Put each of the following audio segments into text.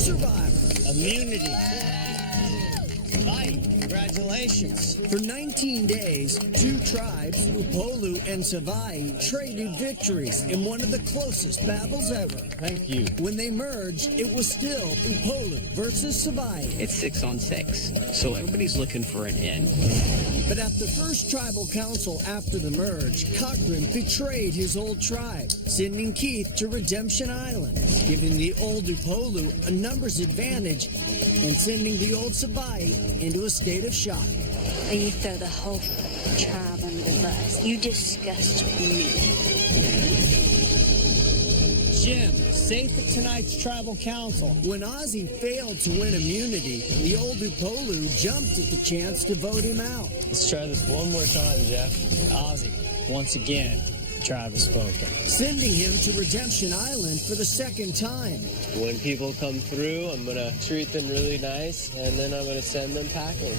Survivor. Immunity. Right. Congratulations. For 19 days, two tribes, Upolu and Savai, traded victories in one of the closest battles ever. Thank you. When they merged, it was still Upolu versus Savai. It's 6-on-6, so everybody's looking for an in. But at the first tribal council after the merge, Cochrane betrayed his old tribe, sending Keith to Redemption Island, giving the old Upolu a numbers advantage and sending the old Savai into a state of shock. You throw the whole tribe under the bus. You disgust me. Jim, safe at tonight's tribal council. When Ozzy failed to win immunity, the old Upolu jumped at the chance to vote him out. Let's try this one more time, Jeff. Ozzy, once again, the tribe has spoken. Sending him to Redemption Island for the second time. When people come through, I'm going to treat them really nice, and then I'm going to send them packing.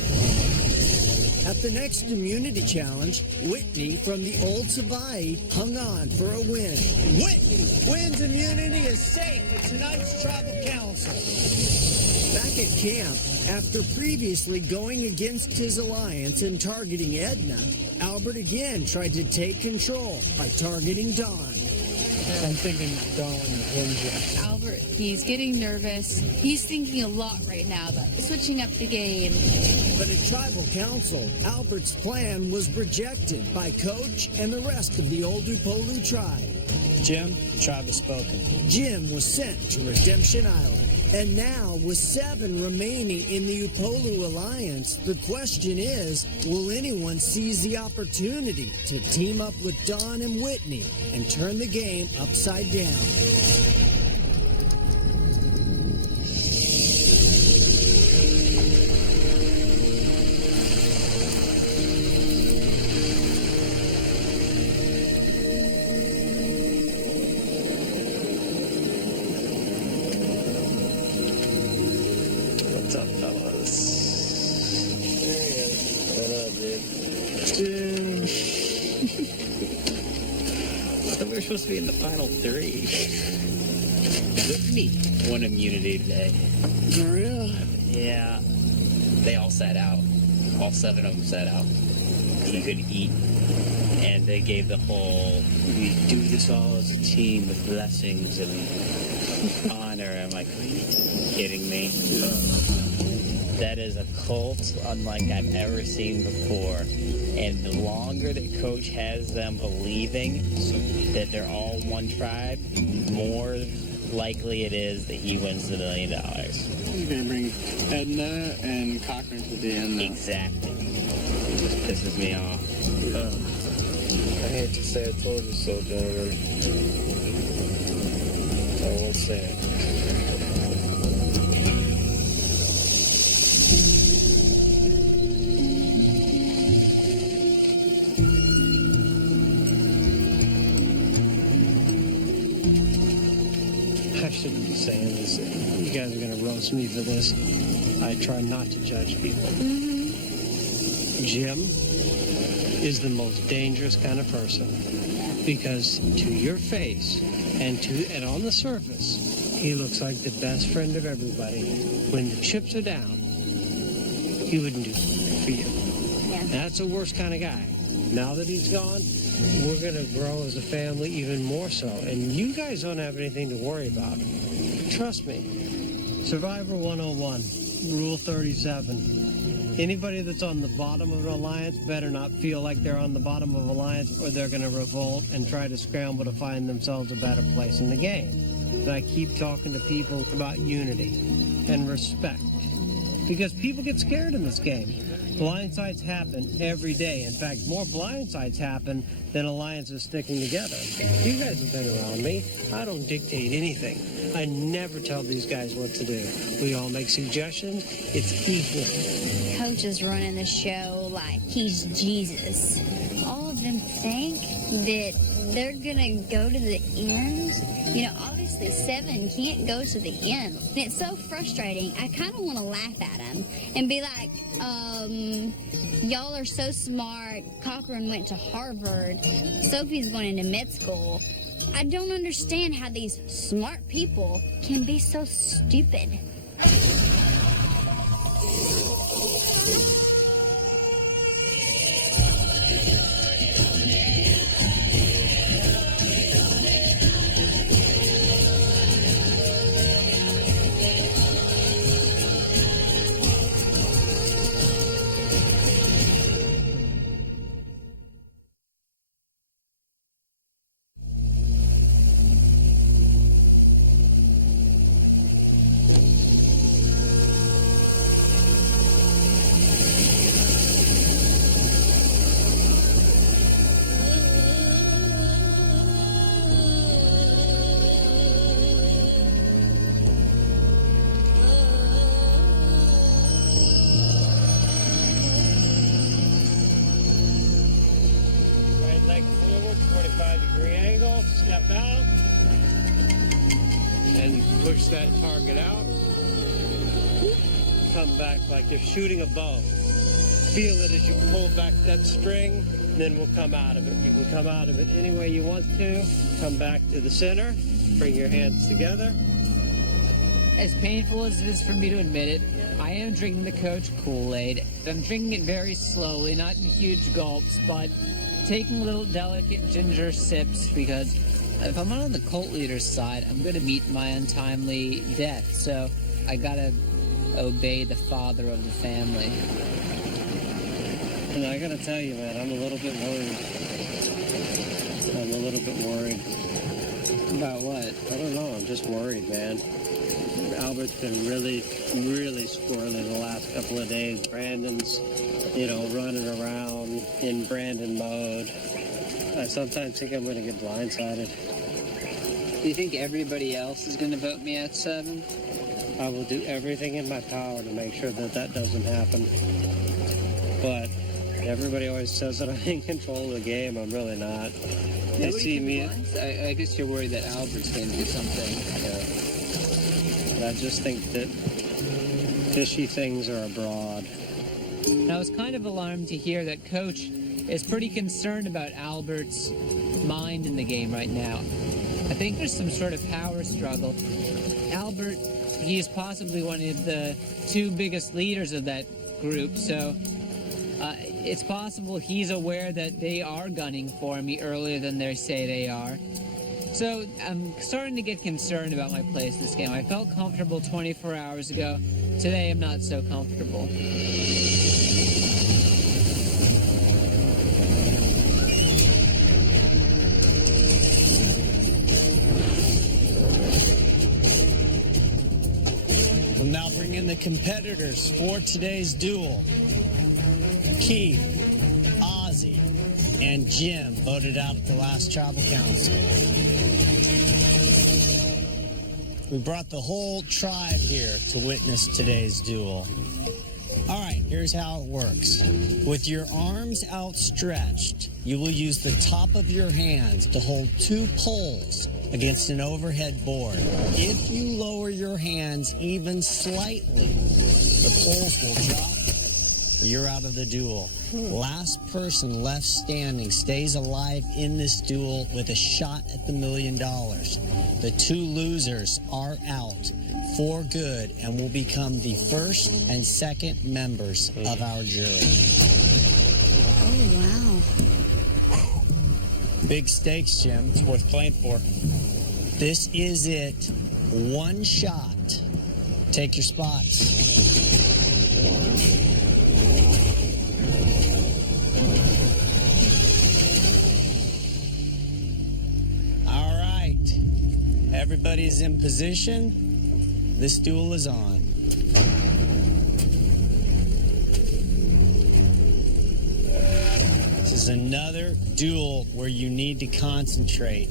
At the next immunity challenge, Whitney from the old Savai hung on for a win. Whitney wins immunity is safe at tonight's tribal council. Back at camp, after previously going against his alliance and targeting Edna, Albert again tried to take control by targeting Dawn. I'm thinking Dawn and Jeff. Albert, he's getting nervous. He's thinking a lot right now about switching up the game. But at tribal council, Albert's plan was rejected by Coach and the rest of the old Upolu tribe. Jim, the tribe has spoken. Jim was sent to Redemption Island. And now, with 7 remaining in the Upolu Alliance, the question is, will anyone seize the opportunity to team up with Don and Whitney and turn the game upside down? What's up, fellas? What up, dude? I thought we were supposed to be in the final 3. Whitney won immunity today. For real? Yeah. They all sat out. All 7 of them sat out. He could eat. And they gave the whole, we do this all as a team with blessings and honor. I'm like, are you kidding me? That is a cult unlike I've ever seen before. And the longer that Coach has them believing that they're all one tribe, more likely it is that he wins the $1 million. You're going to bring Edna and Cochrane to the end now. Exactly. It just pisses me off. I hate to say I told you so, gentlemen. I won't say it. I shouldn't be saying this. You guys are going to roast me for this. I try not to judge people. Jim is the most dangerous kind of person because to your face and on the surface, he looks like the best friend of everybody. When the chips are down, he wouldn't do for you. Yeah. That's the worst kind of guy. Now that he's gone, we're going to grow as a family even more so. And you guys don't have anything to worry about. Trust me. Survivor 101, Rule 37. Anybody that's on the bottom of an alliance better not feel like they're on the bottom of an alliance or they're going to revolt and try to scramble to find themselves a better place in the game. And I keep talking to people about unity and respect. Because people get scared in this game. Blindsides happen every day. In fact, more blindsides happen than alliances sticking together. You guys have been around me. I don't dictate anything. I never tell these guys what to do. We all make suggestions. It's equal. Coach is running the show like he's Jesus. All of them think that they're gonna go to the end. You know, obviously 7 can't go to the end. And it's so frustrating. I kind of want to laugh at them and be like, y'all are so smart. Cochrane went to Harvard. Sophie's going into med school. I don't understand how these smart people can be so stupid. Right leg forward, 45-degree angle, step out, and push that target out. Come back like you're shooting a bow. Feel it as you pull back that string, then we'll come out of it. You can come out of it any way you want to. Come back to the center, bring your hands together. As painful as it is for me to admit it, I am drinking the Coach Kool-Aid. I'm drinking it very slowly, not in huge gulps, but taking little delicate ginger sips, because if I'm on the cult leader's side, I'm going to meet my untimely death. So I got to obey the father of the family. And I got to tell you, man, I'm a little bit worried. About what? I don't know. I'm just worried, man. Albert's been really, really squirrely the last couple of days. Brandon's, running around in Brandon mode. I sometimes think I'm going to get blindsided. Do you think everybody else is going to vote me at 7? I will do everything in my power to make sure that that doesn't happen. But everybody always says that I'm in control of the game. I'm really not. They see me. I guess you're worried that Albert's going to do something. I just think that fishy things are abroad. And I was kind of alarmed to hear that Coach is pretty concerned about Albert's mind in the game right now. I think there's some sort of power struggle. Albert, he is possibly one of the 2 biggest leaders of that group, so it's possible he's aware that they are gunning for me earlier than they say they are. So I'm starting to get concerned about my place this game. I felt comfortable 24 hours ago. Today I'm not so comfortable. We'll now bring in the competitors for today's duel. Keith, Ozzy, and Jim voted out at the last tribal council. We brought the whole tribe here to witness today's duel. All right, here's how it works. With your arms outstretched, you will use the top of your hands to hold 2 poles against an overhead board. If you lower your hands even slightly, the poles will drop. You're out of the duel. Last person left standing stays alive in this duel with a shot at the $1 million. The 2 losers are out for good and will become the first and second members of our jury. Oh, wow. Big stakes, Jim. It's worth playing for. This is it. 1 shot. Take your spots. Everybody's in position. This duel is on. This is another duel where you need to concentrate.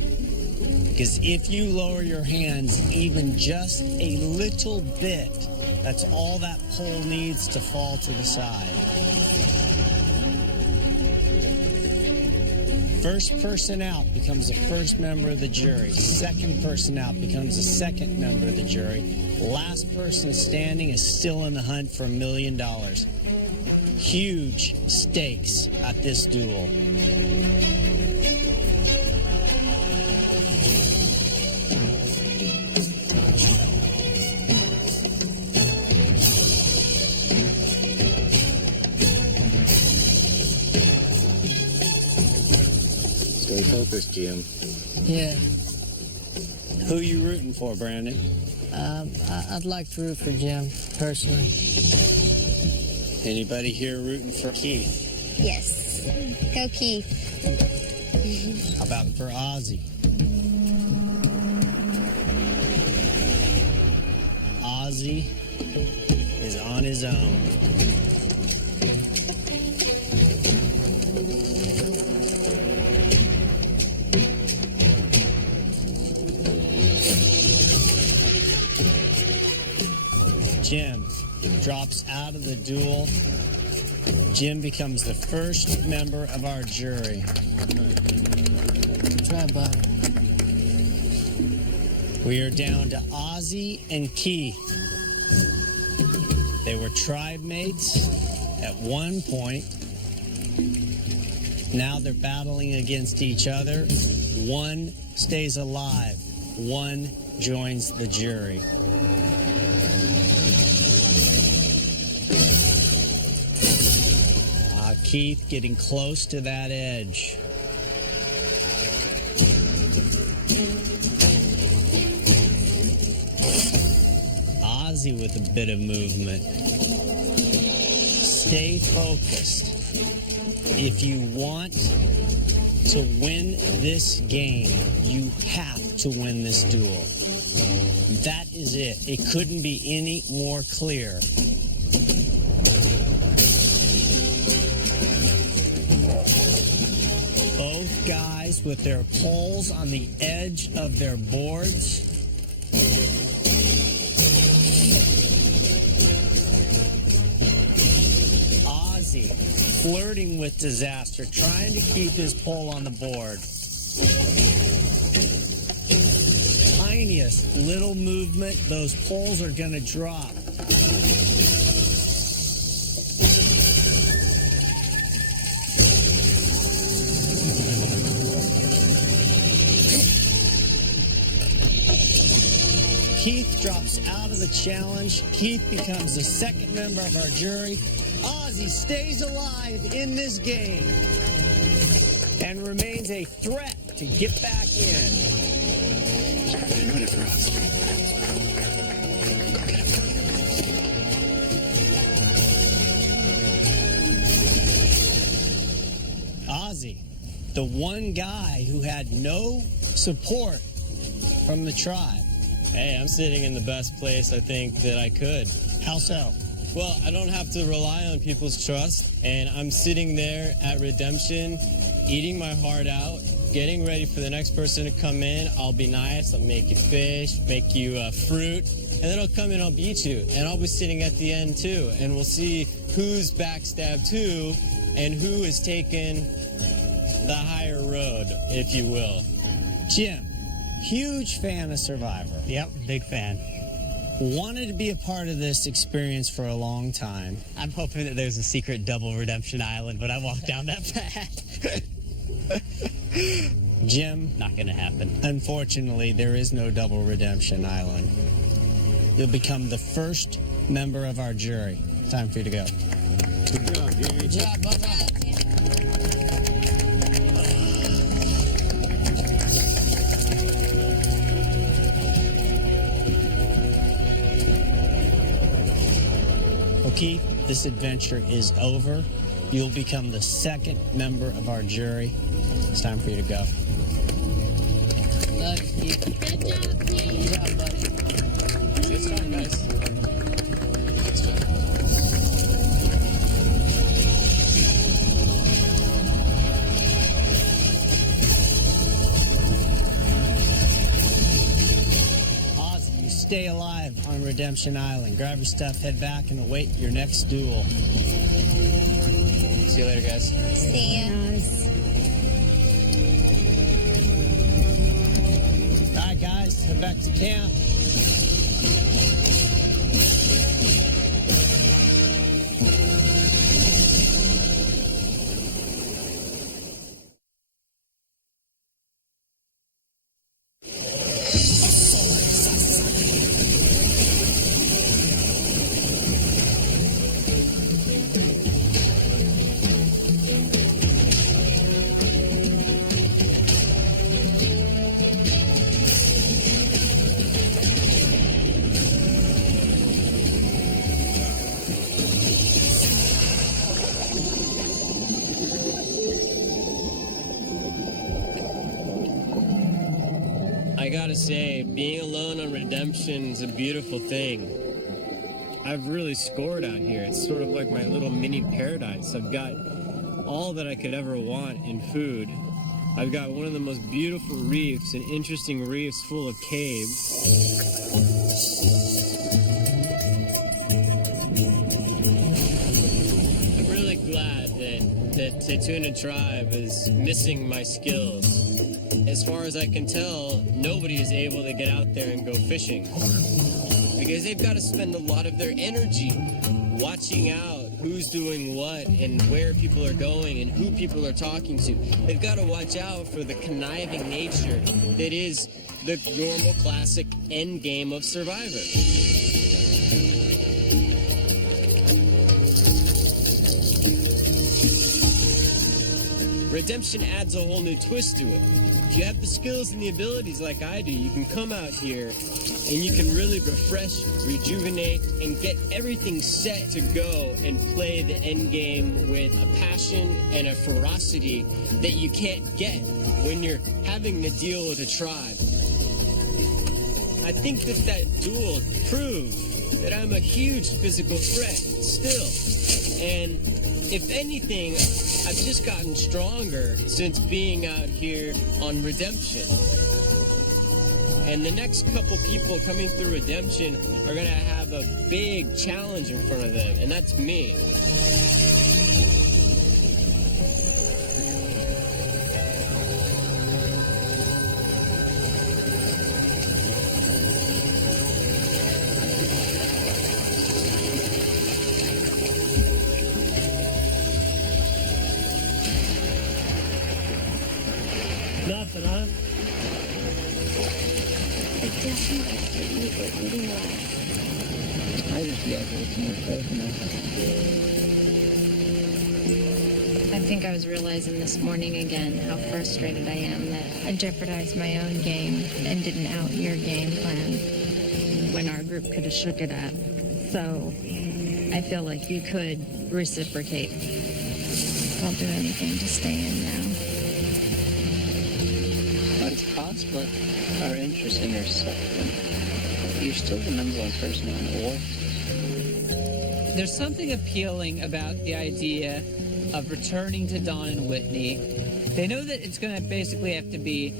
Because if you lower your hands even just a little bit, that's all that pole needs to fall to the side. First person out becomes the first member of the jury. Second person out becomes the second member of the jury. Last person standing is still in the hunt for $1 million. Huge stakes at this duel. focused, Jim. Yeah. Who you rooting for, Brandon? I'd like to root for Jim, personally. Anybody here rooting for Keith? Yes. Go Keith. How about for Ozzy? Ozzy is on his own. Jim drops out of the duel. Jim becomes the first member of our jury. Try, bud. We are down to Ozzy and Keith. They were tribe mates at one point. Now they're battling against each other. One stays alive. One joins the jury. Keith getting close to that edge. Ozzy with a bit of movement. Stay focused. If you want to win this game, you have to win this duel. That is it. It couldn't be any more clear. Both guys with their poles on the edge of their boards. Ozzy flirting with disaster, trying to keep his pole on the board. Tiniest little movement, those poles are going to drop. Keith drops out of the challenge. Keith becomes the second member of our jury. Ozzy stays alive in this game and remains a threat to get back in. I'm ready for us. Ozzy, the one guy who had no support from the tribe. Hey, I'm sitting in the best place I think that I could. How so? Well, I don't have to rely on people's trust, and I'm sitting there at Redemption, eating my heart out, getting ready for the next person to come in. I'll be nice, I'll make you fish, make you fruit, and then I'll come in, I'll beat you, and I'll be sitting at the end too, and we'll see who's backstabbed who, and who is taking the higher road, if you will. Jim, huge fan of Survivor. Yep, big fan. Wanted to be a part of this experience for a long time. I'm hoping that there's a secret double redemption island, but I walked down that path. Jim, Not gonna happen. unfortunately, there is no double redemption island. You'll become the first member of our jury. Time for you to go. Good job, Bubba. Well, Keith, this adventure is over. You'll become the second member of our jury. It's time for you to go. Thanks, Keith. Good job, Keith. Good job, buddy. Good start, guys. Ozzy, you stay alive on Redemption Island. Grab your stuff, head back, and await your next duel. See you later, guys. See ya. All right, guys, head back to camp. gotta say, being alone on Redemption is a beautiful thing. I've really scored out here. It's sort of like my little mini paradise. I've got all that I could ever want in food. I've got one of the most beautiful reefs and interesting reefs full of caves. I'm really glad that Tatuna Tribe is missing my skills. As far as I can tell, nobody is able to get out there and go fishing. Because they've got to spend a lot of their energy watching out who's doing what and where people are going and who people are talking to. They've got to watch out for the conniving nature that is the normal classic end game of Survivor. Redemption adds a whole new twist to it. If you have the skills and the abilities like I do, you can come out here and you can really refresh, rejuvenate, and get everything set to go and play the end game with a passion and a ferocity that you can't get when you're having to deal with a tribe. I think that duel proved that I'm a huge physical threat still. And if anything, I've just gotten stronger since being out here on Redemption. And the next couple people coming through Redemption are going to have a big challenge in front of them, and that's me. Nothing, huh? I definitely have to eat. We're eating less. I just feel like some more food now. I think I was realizing this morning again how frustrated I am that I jeopardized my own game and didn't out your game plan when our group could have shook it up. So I feel like you could reciprocate. I'll do anything to stay in now. It's possible our interests intersect. You're still the number one person on the war. There's something appealing about the idea of returning to Dawn and Whitney. They know that it's going to basically have to be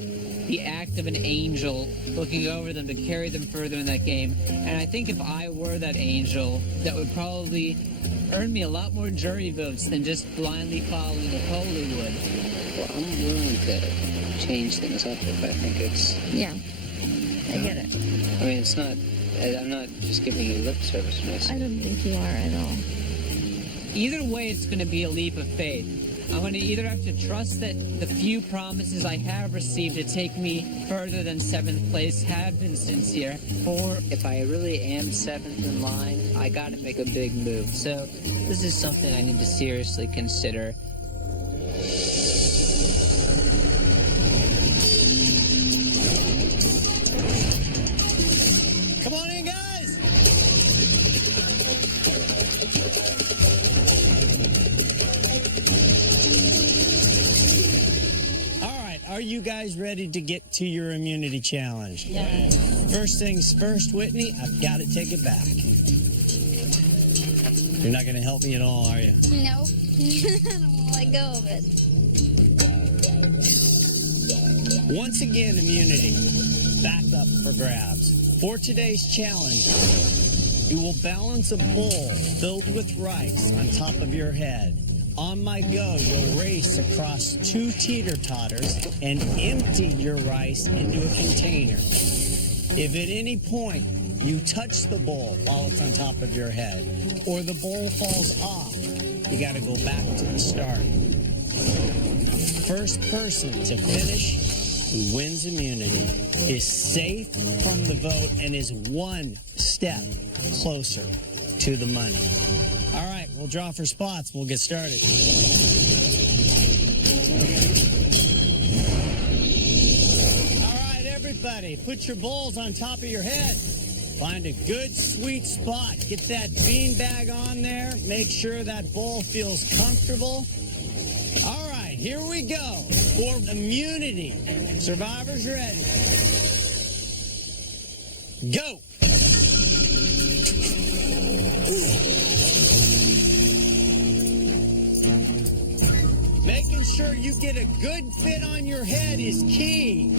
the act of an angel looking over them to carry them further in that game. And I think if I were that angel, that would probably earn me a lot more jury votes than just blindly following Napoli would. Well, I'm willing to change things up if I think it's... Yeah, I get it. I mean, it's not... I'm not just giving you lip service when I I say... don't think you are at all. Either way, it's going to be a leap of faith. I'm going to either have to trust that the few promises I have received to take me further than 7th place have been sincere, or if I really am 7th in line, I got to make a big move. So this is something I need to seriously consider. Come on in, guys. All right, are you guys ready to get to your immunity challenge? Yeah. First things first, Whitney, I've got to take it back. You're not going to help me at all, are you? Nope. I don't want to let go of it. Once again, immunity. Back up for grabs. For today's challenge, you will balance a bowl filled with rice on top of your head. On my go, you'll race across 2 teeter-totters and empty your rice into a container. If at any point you touch the bowl while it's on top of your head, or the bowl falls off, you got to go back to the start. First person to finish who wins immunity is safe from the vote and is 1 step closer to the money. All right, we'll draw for spots. We'll get started. All right, everybody, put your bowls on top of your head. Find a good, sweet spot. Get that bean bag on there. Make sure that bowl feels comfortable. All right, here we go for immunity. Survivors ready. Go! Making sure you get a good fit on your head is key.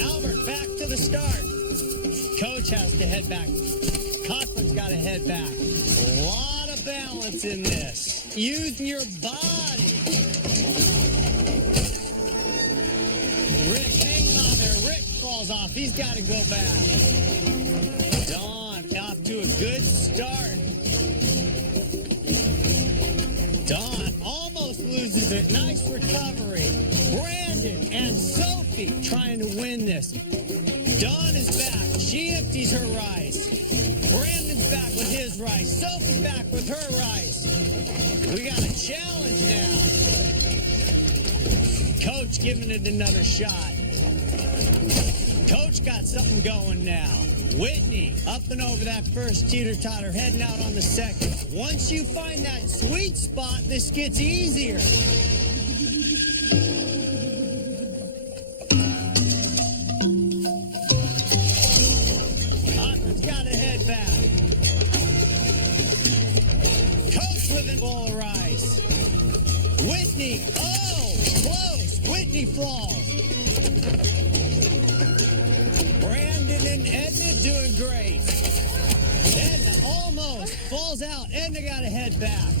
Albert, back to the start. Coach has to head back. Cochran's got to head back. A lot of balance in this. Using your body. Rick hanging on there. Rick falls off. He's got to go back. Dawn off to a good start. Dawn almost loses it. Nice recovery. Brandon and Sophie trying to win this. Dawn is back. She empties her rice. Brandon's back with his rice. Sophie back with her rice. We got a challenge now. Coach giving it another shot. Coach got something going now. Whitney up and over that first teeter-totter, heading out on the second. Once you find that sweet spot, this gets easier. Cochran's got to head back. Coach with a bowl of rice. Whitney, oh, close. Whitney falls. Brandon and Edna doing great. Edna almost falls out. Edna got to head back.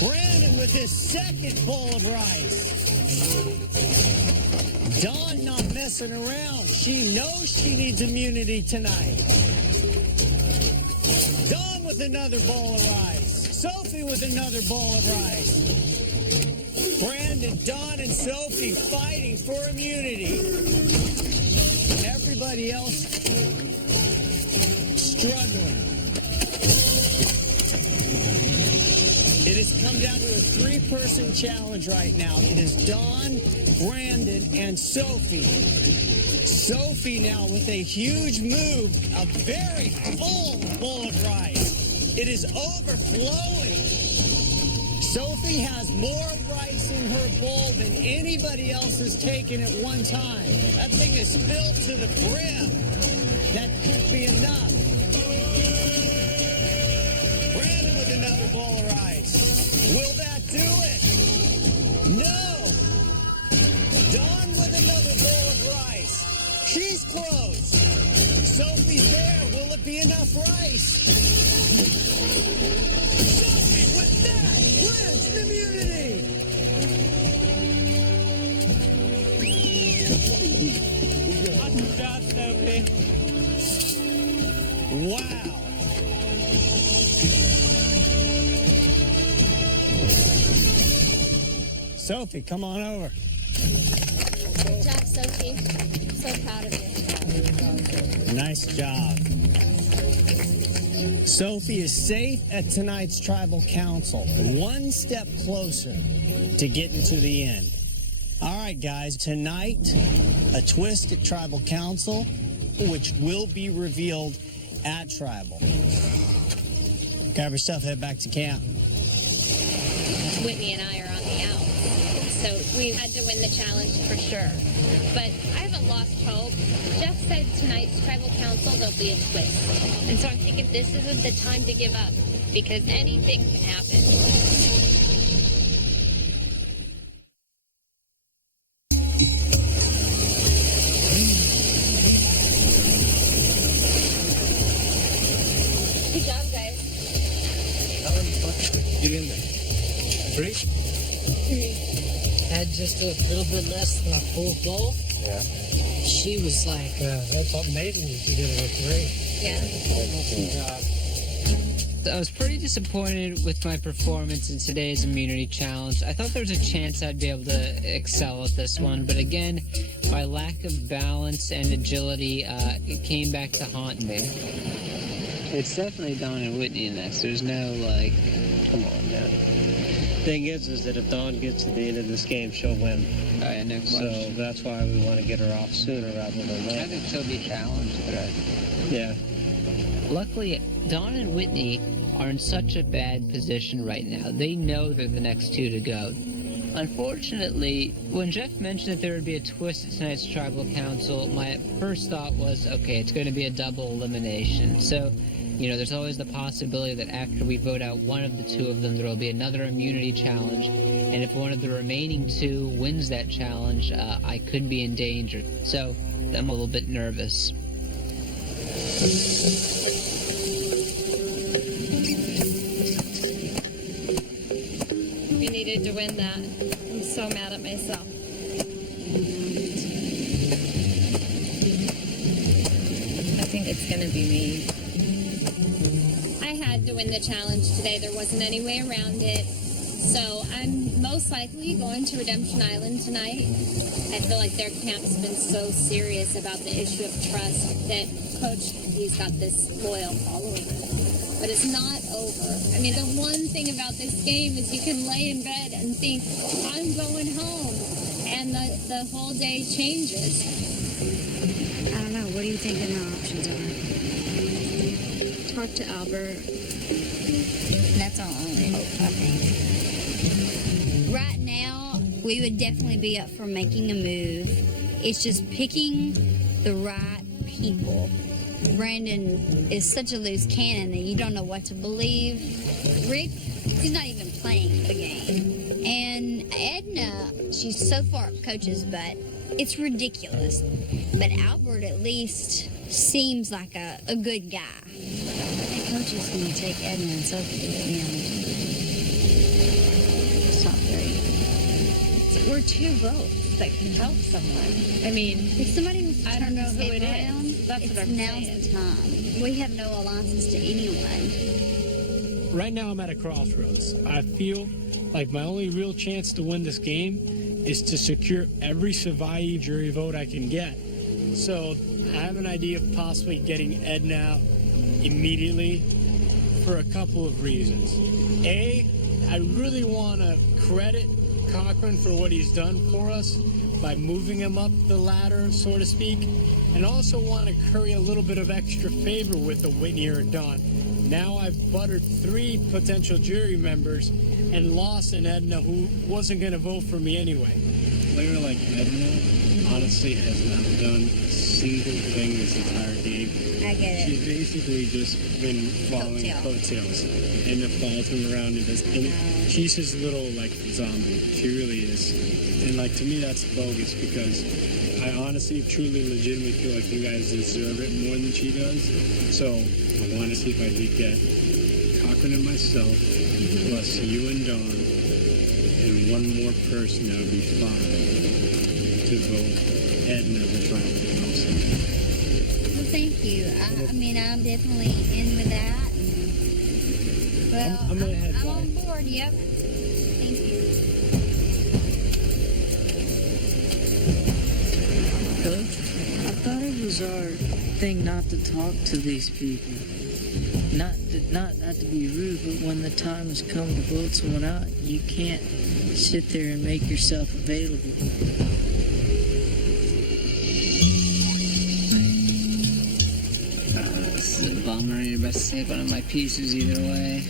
Brandon with his second bowl of rice. Dawn not messing around. She knows she needs immunity tonight. Dawn with another bowl of rice. Sophie with another bowl of rice. Brandon, Dawn, and Sophie fighting for immunity. Everybody else struggling. It has come down to a three-person challenge right now. It is Dawn, Brandon, and Sophie. Sophie now with a huge move, a very full bowl of rice. It is overflowing. Sophie has more rice in her bowl than anybody else has taken at one time. That thing is filled to the brim. That could be enough. Brandon with another bowl of rice. Will that do it? No. Dawn with another bowl of rice. She's close. Sophie's there. Will it be enough rice? Sophie with that wins immunity. Good job, Sophie. Wow. Sophie, come on over. Good job, Sophie. So proud of you. Nice job. Sophie is safe at tonight's tribal council. One step closer to getting to the end. All right, guys, tonight, a twist at tribal council, which will be revealed at tribal. Grab your stuff, head back to camp. Whitney and I are on the out, so we had to win the challenge for sure. But I haven't lost hope. Jeff said tonight's tribal council, there'll be a twist. And so I'm thinking this isn't the time to give up, because anything can happen. Good job, guys. Get in there. 3? Had just a little bit less than a full bowl. Yeah. She was like, That's amazing you did it with 3. Yeah. I was pretty disappointed with my performance in today's immunity challenge. I thought there was a chance I'd be able to excel at this one, but again, my lack of balance and agility it came back to haunt me. It's definitely Dawn and Whitney next. There's no, like, Come on, man. Thing is that if Dawn gets to the end of this game, she'll win. no So question. that's why we want to get her off sooner rather than I later. think she'll be challenged, but Yeah. Luckily, Dawn and Whitney are in such a bad position right now. They know they're the next two to go. Unfortunately, when Jeff mentioned that there would be a twist at tonight's tribal council, my first thought was, okay, it's going to be a double elimination. So, there's always the possibility that after we vote out one of the two of them, there will be another immunity challenge. And if one of the remaining two wins that challenge, I could be in danger. So, I'm a little bit nervous. We needed to win that. I'm so mad at myself. I think it's going to be me. I had to win the challenge today. There wasn't any way around it. So I'm most likely going to Redemption Island tonight. I feel like their camp's been so serious about the issue of trust that Coach, he's got this loyal follower. But it's not over. I mean, the one thing about this game is you can lay in bed and think, I'm going home. And the whole day changes. I don't know. What do you think the options are? Talk to Albert. That's our only hope, I think. Right now, we would definitely be up for making a move. It's just picking the right people. Brandon is such a loose cannon that you don't know what to believe. Rick, he's not even playing the game. And Edna, she's so far up Coach's butt. It's ridiculous. But Albert at least seems like a good guy. I think Coach is going to take Edna and Sophie to the end. It's not very. We're two votes that can help someone. I mean, If somebody wants to I turn don't know this who head it around, is. That's what I'm now's saying. the time. We have no alliances to anyone. Right now I'm at a crossroads. I feel like my only real chance to win this game is to secure every Survive jury vote I can get. So I have an idea of possibly getting Edna out immediately for a couple of reasons. A, I really want to credit Cochran for what he's done for us by moving him up the ladder, so to speak, and also want to curry a little bit of extra favor with the Whitney or Don. Now I've buttered 3 potential jury members and lost an Edna who wasn't going to vote for me anyway. A player like Edna honestly has not done a single thing this entire game. I get She's basically just been following coattails and following around and she's his little zombie. She really is. And to me that's bogus because I honestly, truly, legitimately feel like you guys deserve it more than she does. So I want to see if I could get Cochran and myself, plus you and Dawn, and one more person, that would be 5, to vote Edna the tribal council. Well, thank you. I mean, I'm definitely in with that. Well, I'm on board, yep. Thank you. Coach, I thought it was our thing not to talk to these people. Not to be rude, but when the time has come to vote someone out, you can't sit there and make yourself available. This is a bummer. You're best to save one of my pieces either way.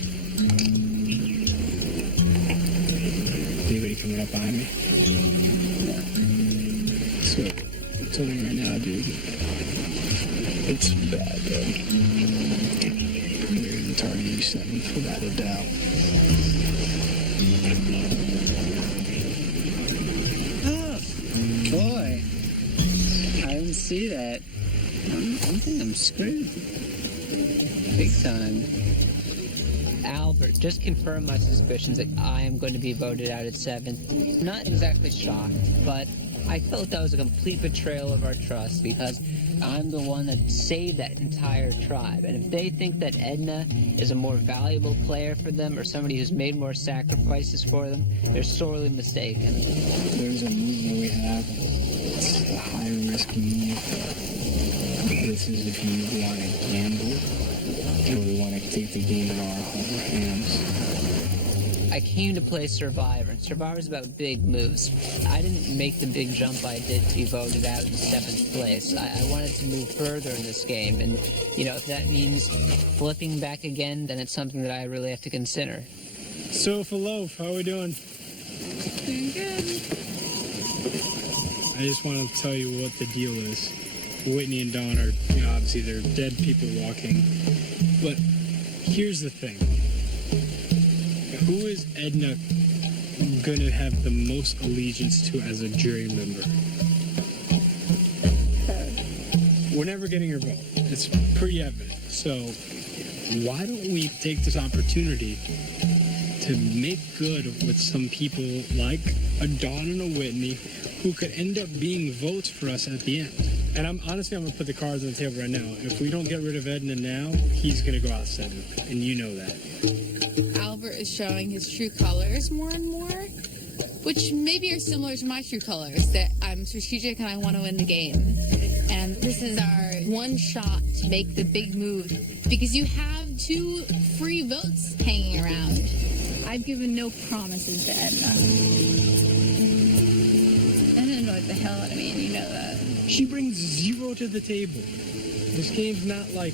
Anybody coming up behind me? No. So, I'm telling you right now, dude. It's bad, dude. You're the target you sent me, without a doubt. Oh, boy. I didn't see that. I think I'm screwed. Big time. Albert, just confirm my suspicions that I am going to be voted out at 7th. Not exactly shocked, but I felt that was a complete betrayal of our trust because I'm the one that saved that entire tribe. And if they think that Edna is a more valuable player for them or somebody who's made more sacrifices for them, they're sorely mistaken. There's a movement we have. It's a high-risk move. This is if you want to gamble or we want to take the game in our own hands. I came to play Survivor, and Survivor's about big moves. I didn't make the big jump I did to be voted out in 7th place. I wanted to move further in this game, and, if that means flipping back again, then it's something that I really have to consider. So, for Loaf, how are we doing? Doing good. I just want to tell you what the deal is. Whitney and Dawn are, obviously they're dead people walking. But here's the thing. Who is Edna going to have the most allegiance to as a jury member? We're never getting her vote. It's pretty evident. So why don't we take this opportunity to make good with some people like a Dawn and a Whitney who could end up being votes for us at the end. And I'm going to put the cards on the table right now. If we don't get rid of Edna now, he's going to go out 7. And you know that. Albert is showing his true colors more and more, which maybe are similar to my true colors, that I'm strategic and I want to win the game. And this is our one shot to make the big move, because you have 2 free votes hanging around. I've given no promises to Edna. Edna annoyed the hell out of me, and you know that. She brings 0 to the table. This game's not like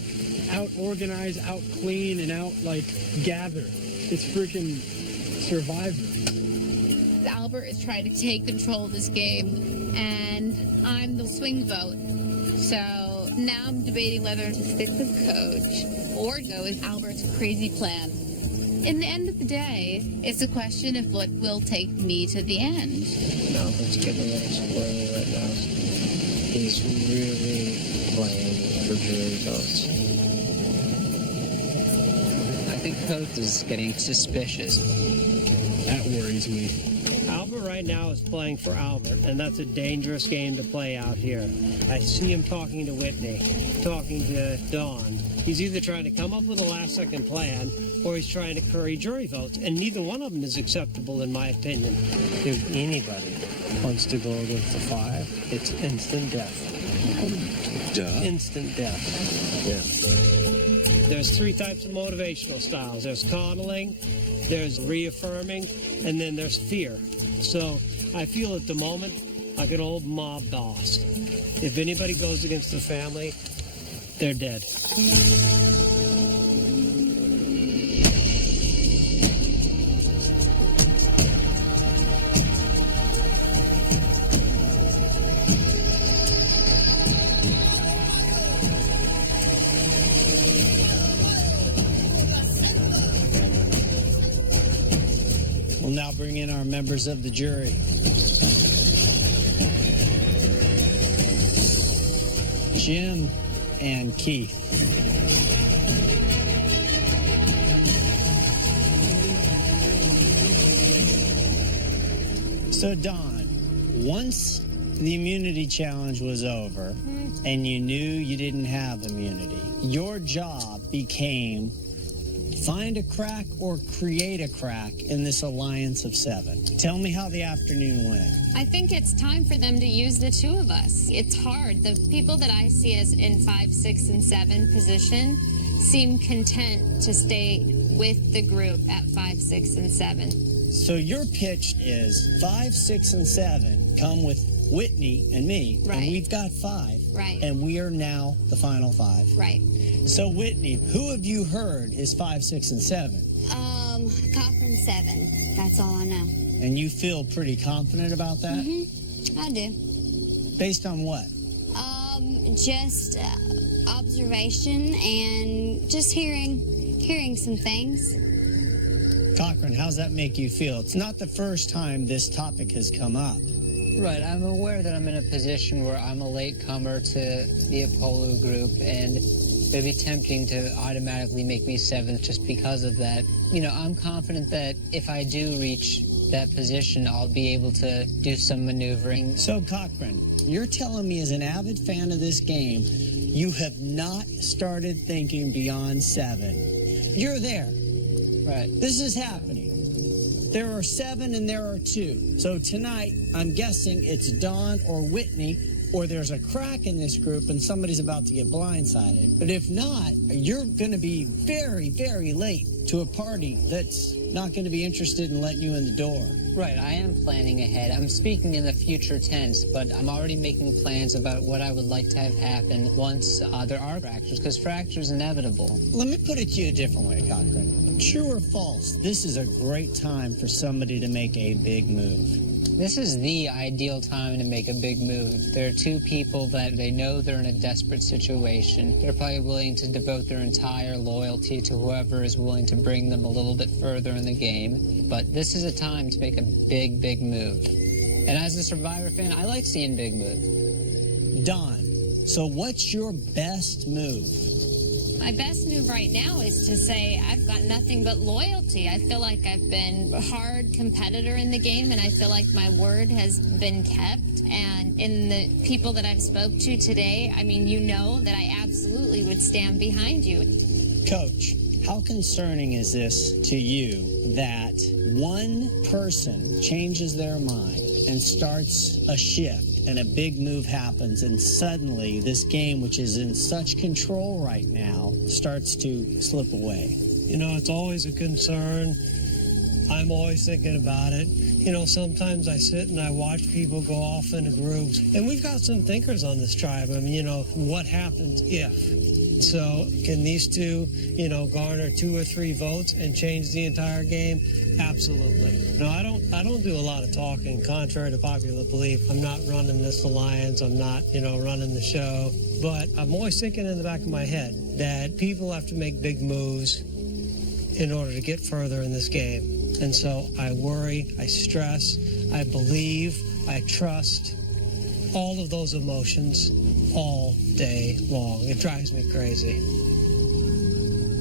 out organized, out clean, and out like gather. It's freaking Survivor. Albert is trying to take control of this game, and I'm the swing vote. So now I'm debating whether to stick with Coach or go with Albert's crazy plan. In the end of the day, it's a question of what will take me to the end. Albert's getting a little squirrely right now. He's really playing for jury votes. I think Coach is getting suspicious. That worries me. Albert right now is playing for Albert, and that's a dangerous game to play out here. I see him talking to Whitney, talking to Dawn. He's either trying to come up with a last-second plan, or he's trying to curry jury votes, and neither one of them is acceptable in my opinion. If anybody wants to go against the 5, it's instant death. Duh. Instant death. Yeah. There's 3 types of motivational styles. There's coddling, there's reaffirming, and then there's fear. So I feel at the moment like an old mob boss. If anybody goes against the family, they're dead. We'll now bring in our members of the jury. Jim and Keith. So, Dawn, once the immunity challenge was over and you knew you didn't have immunity, your job became find a crack or create a crack in this alliance of 7. Tell me how the afternoon went. I think it's time for them to use the 2 of us. It's hard. The people that I see as in 5, 6, and 7 position seem content to stay with the group at 5, 6, and 7. So your pitch is 5, 6, and 7 come with Whitney and me, Right. and we've got 5. Right. And we are now the final 5. Right. So, Whitney, who have you heard is 5, 6, and 7? Cochran 7. That's all I know. And you feel pretty confident about that? I do. Based on what? Just observation and just hearing some things. Cochran, how's that make you feel? It's not the first time this topic has come up. Right, I'm aware that I'm in a position where I'm a latecomer to the Apollo group, and it'd be tempting to automatically make me 7th just because of that. I'm confident that if I do reach that position, I'll be able to do some maneuvering. So, Cochran, you're telling me as an avid fan of this game, you have not started thinking beyond 7. You're there. Right. This is happening. There are 7 and there are 2. So tonight, I'm guessing it's Dawn or Whitney, or there's a crack in this group and somebody's about to get blindsided. But if not, you're going to be very, very late to a party that's not going to be interested in letting you in the door. Right, I am planning ahead. I'm speaking in the future tense, but I'm already making plans about what I would like to have happen once there are fractures, because fractures inevitable. Let me put it to you a different way, Cochran. True or false, this is a great time for somebody to make a big move. This is the ideal time to make a big move. There are two people that they know they're in a desperate situation. They're probably willing to devote their entire loyalty to whoever is willing to bring them a little bit further in the game. But this is a time to make a big, big move. And as a Survivor fan, I like seeing big moves. Don, so what's your best move? My best move right now is to say I've got nothing but loyalty. I feel like I've been a hard competitor in the game, and I feel like my word has been kept. And in the people that I've spoke to today, I mean, you know that I absolutely would stand behind you. Coach, how concerning is this to you that one person changes their mind and starts a shift and a big move happens, and suddenly this game, which is in such control right now, starts to slip away? You know, it's always a concern. I'm always thinking about it. You know, sometimes I sit and I watch people go off into groups, and we've got some thinkers on this tribe. I mean, you know, what happens if? So can these two, you know, garner 2 or 3 votes and change the entire game? Absolutely. No, I don't do a lot of talking, contrary to popular belief. I'm not running this alliance. I'm not, you know, running the show. But I'm always thinking in the back of my head that people have to make big moves in order to get further in this game. And so I worry, I stress, I believe, I trust, all of those emotions all day long. It drives me crazy.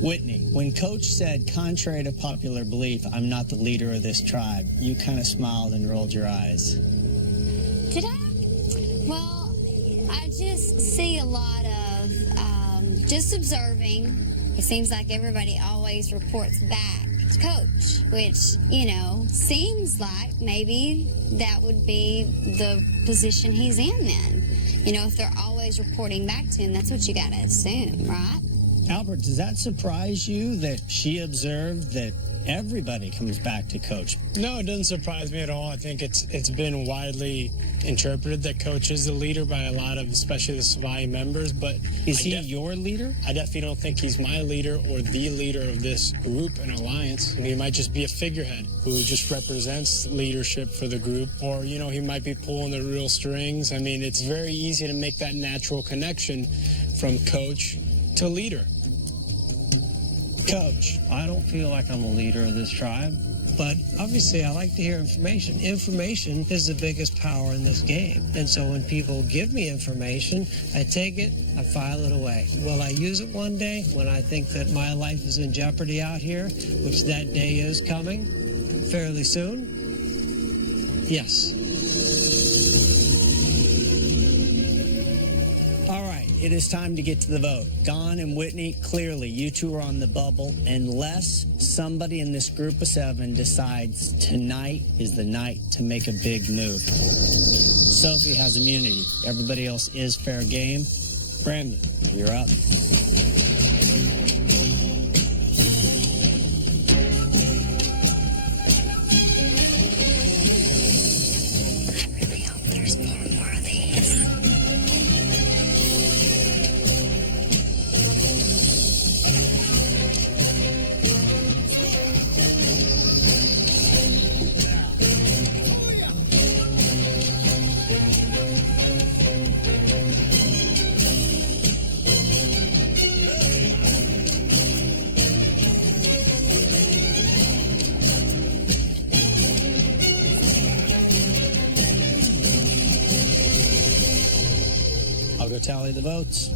Whitney, when Coach said, contrary to popular belief, I'm not the leader of this tribe, you kind of smiled and rolled your eyes. Did I? Well, I just see a lot of just observing. It seems like everybody always reports back to Coach, which, you know, seems like maybe that would be the position he's in then. You know, if they're always reporting back to him, that's what you got to assume, right? Albert, does that surprise you that she observed that everybody comes back to Coach? No, it doesn't surprise me at all. I think it's been widely interpreted that Coach is the leader by a lot of, especially the Savai members. But is he your leader? I definitely don't think he's my leader or the leader of this group and alliance. I mean, he might just be a figurehead who just represents leadership for the group, or, you know, he might be pulling the real strings. I mean, it's very easy to make that natural connection from Coach to leader. Coach, I don't feel like I'm a leader of this tribe, but obviously I like to hear information. Information is the biggest power in this game. And so when people give me information, I take it, I file it away. Will I use it one day when I think that my life is in jeopardy out here, which that day is coming fairly soon? Yes. All right, it is time to get to the vote. Don and Whitney, clearly you two are on the bubble unless somebody in this group of 7 decides tonight is the night to make a big move. Sophie has immunity. Everybody else is fair game. Brandon, you're up. I'll go tally the votes.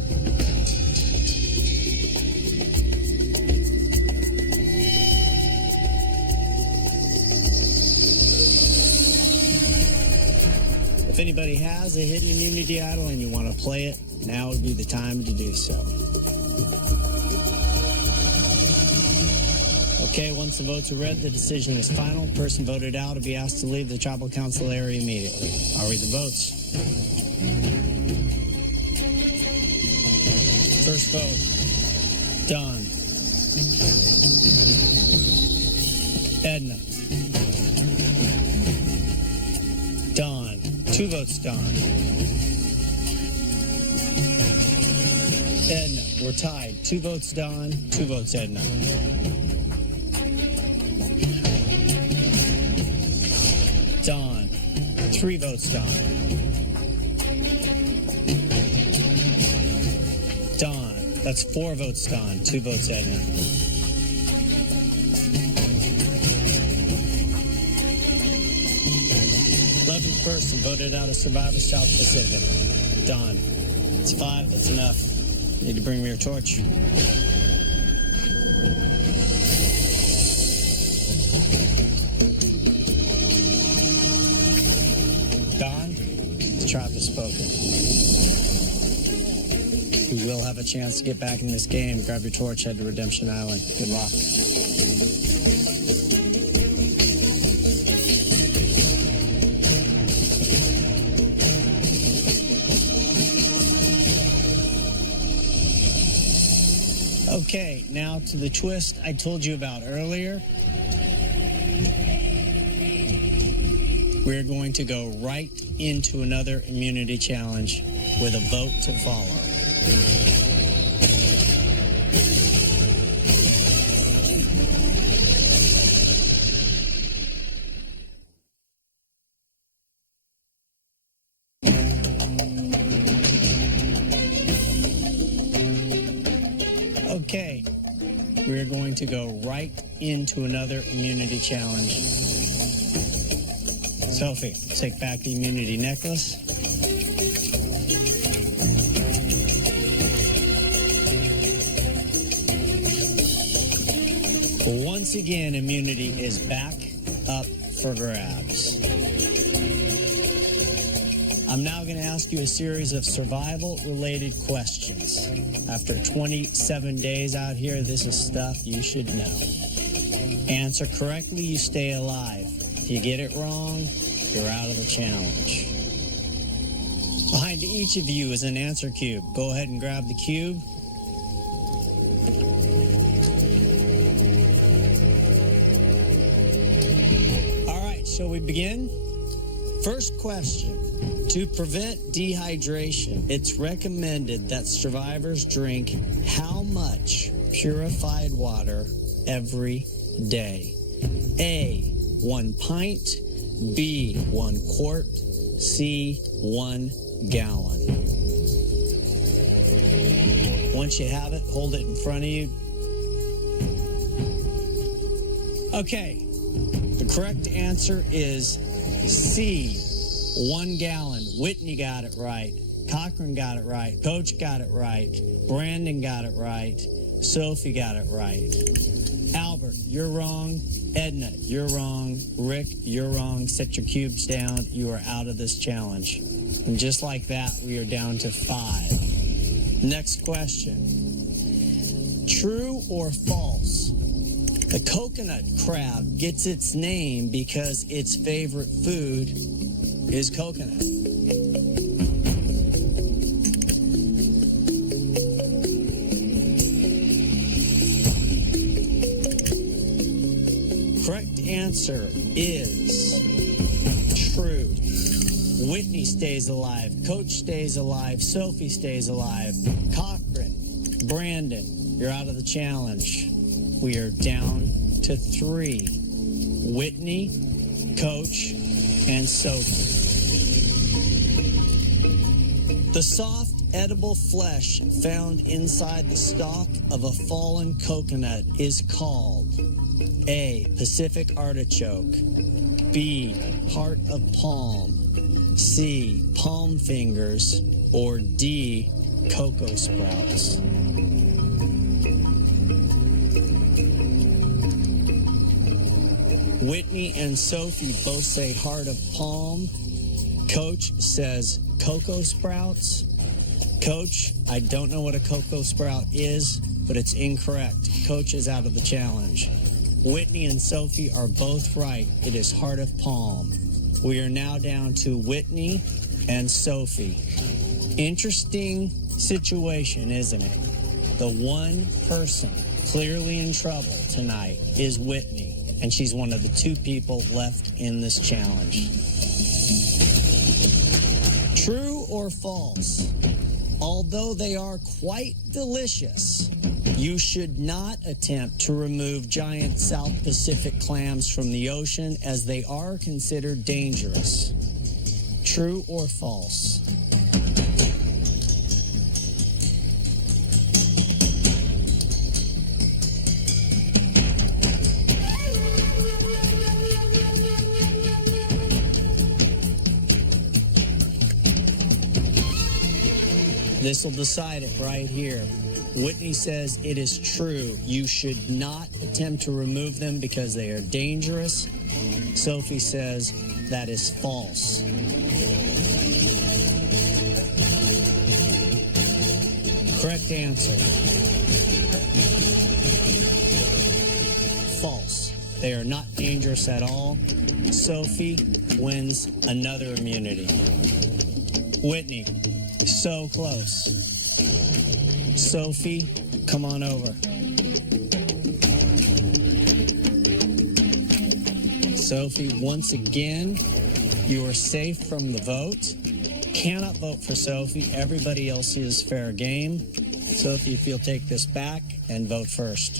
If anybody has a hidden immunity idol and you want to play it, now would be the time to do so. Okay, once the votes are read, the decision is final. Person voted out will be asked to leave the tribal council area immediately. I'll read the votes. First vote, Don. 2 votes, Don. Edna, we're tied. 2 votes, Don. 2 votes, Edna. Don. 3 votes, Don. Don. That's 4 votes, Don. 2 votes, Edna. Person voted out of Survivor South Pacific. Don. It's 5. That's enough. Need to bring me your torch. Don, the tribe has spoken. We will have a chance to get back in this game. Grab your torch, head to Redemption Island. Good luck. Okay, now to the twist I told you about earlier. We're going to go right into another immunity challenge with a vote to follow. Okay, we're going to go right into another immunity challenge. Sophie, take back the immunity necklace. Once again, immunity is back up for grabs. I'm now going to ask you a series of survival-related questions. After 27 days out here, this is stuff you should know. Answer correctly, you stay alive. If you get it wrong, you're out of the challenge. Behind each of you is an answer cube. Go ahead and grab the cube. All right, shall we begin? First question. To prevent dehydration, it's recommended that survivors drink how much purified water every day? A, 1 pint, B, 1 quart, C, 1 gallon. Once you have it, hold it in front of you. Okay, the correct answer is C, 1 gallon. Whitney got it right. Cochran got it right. Coach got it right. Brandon got it right. Sophie got it right. Albert, you're wrong. Edna, you're wrong. Rick, you're wrong. Set your cubes down. You are out of this challenge. And just like that, we are down to 5. Next question. True or false? The coconut crab gets its name because its favorite food is coconut. Correct answer is true. Whitney stays alive. Coach stays alive. Sophie stays alive. Cochran, Brandon, you're out of the challenge. We are down to 3. Whitney, Coach, and Sophie. The soft, edible flesh found inside the stalk of a fallen coconut is called A, Pacific artichoke, B, heart of palm, C, palm fingers, or D, cocoa sprouts. Whitney and Sophie both say heart of palm. Coach says cocoa sprouts. Coach, I don't know what a cocoa sprout is, but it's incorrect. Coach is out of the challenge. Whitney and Sophie are both right. It is heart of palm. We are now down to Whitney and Sophie. Interesting situation, isn't it? The one person clearly in trouble tonight is Whitney, and she's one of the 2 people left in this challenge. or false? Although they are quite delicious, you should not attempt to remove giant South Pacific clams from the ocean as they are considered dangerous. True or false? This will decide it right here. Whitney says it is true. You should not attempt to remove them because they are dangerous. Sophie says that is false. Correct answer. False. They are not dangerous at all. Sophie wins another immunity. Whitney, so close. Sophie, come on over. Sophie, once again, you are safe from the vote. Cannot vote for Sophie. Everybody else is fair game. Sophie, if you'll take this back and vote first.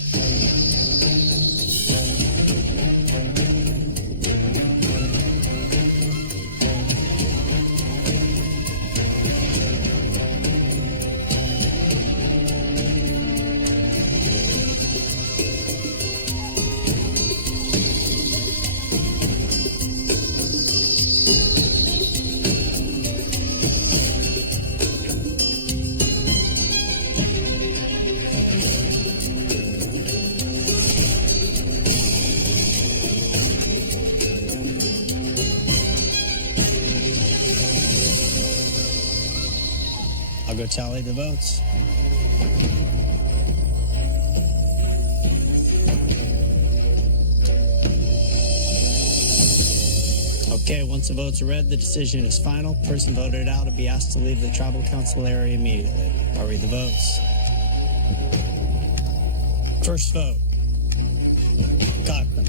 I'll go tally the votes. Okay, once the votes are read, the decision is final. Person voted out will be asked to leave the tribal council area immediately. I'll read the votes. First vote, Cochran.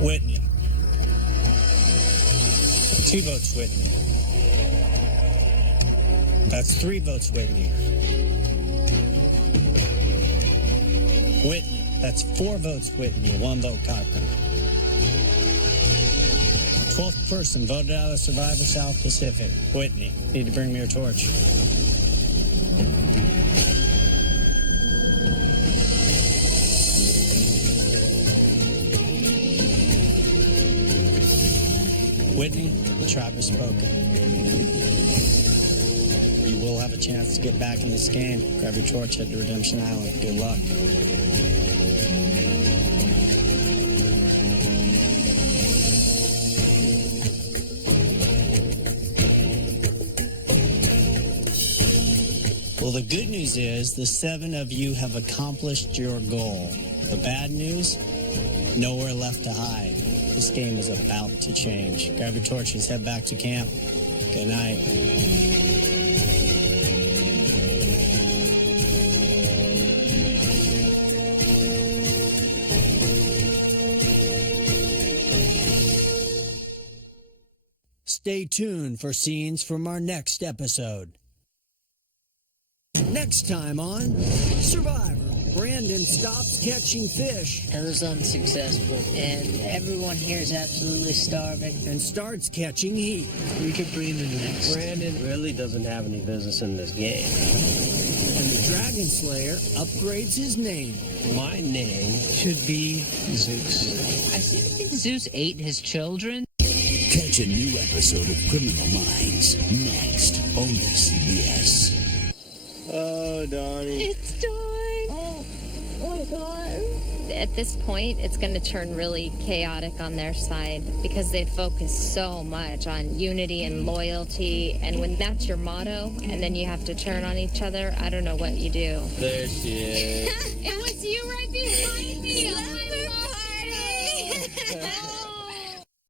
Whitney. 2 votes, Whitney. That's 3 votes, Whitney. Whitney. That's 4 votes, Whitney. 1 vote, Cochran. 12th person voted out of Survivor South Pacific. Whitney. Need to bring me your torch. Whitney, the tribe has spoken. You will have a chance to get back in this game. Grab your torch, head to Redemption Island. Good luck. Well, the good news is the 7 of you have accomplished your goal. The bad news, nowhere left to hide. This game is about to change. Grab your torches, head back to camp. Good night. Stay tuned for scenes from our next episode. Next time on Survivor, Brandon stops catching fish It was unsuccessful, and everyone here is absolutely starving. and starts catching heat. We could bring him next. Brandon really doesn't have any business in this game. And the Dragon Slayer upgrades his name. My name should be Zeus. I think Zeus ate his children. Catch a new episode of Criminal Minds next, only CBS. Oh, Donnie. It's time. Oh my God. At this point, it's going to turn really chaotic on their side because they focus so much on unity and loyalty. And when that's your motto, and then you have to turn on each other, I don't know what you do. There she is. It was you right behind me. Oh my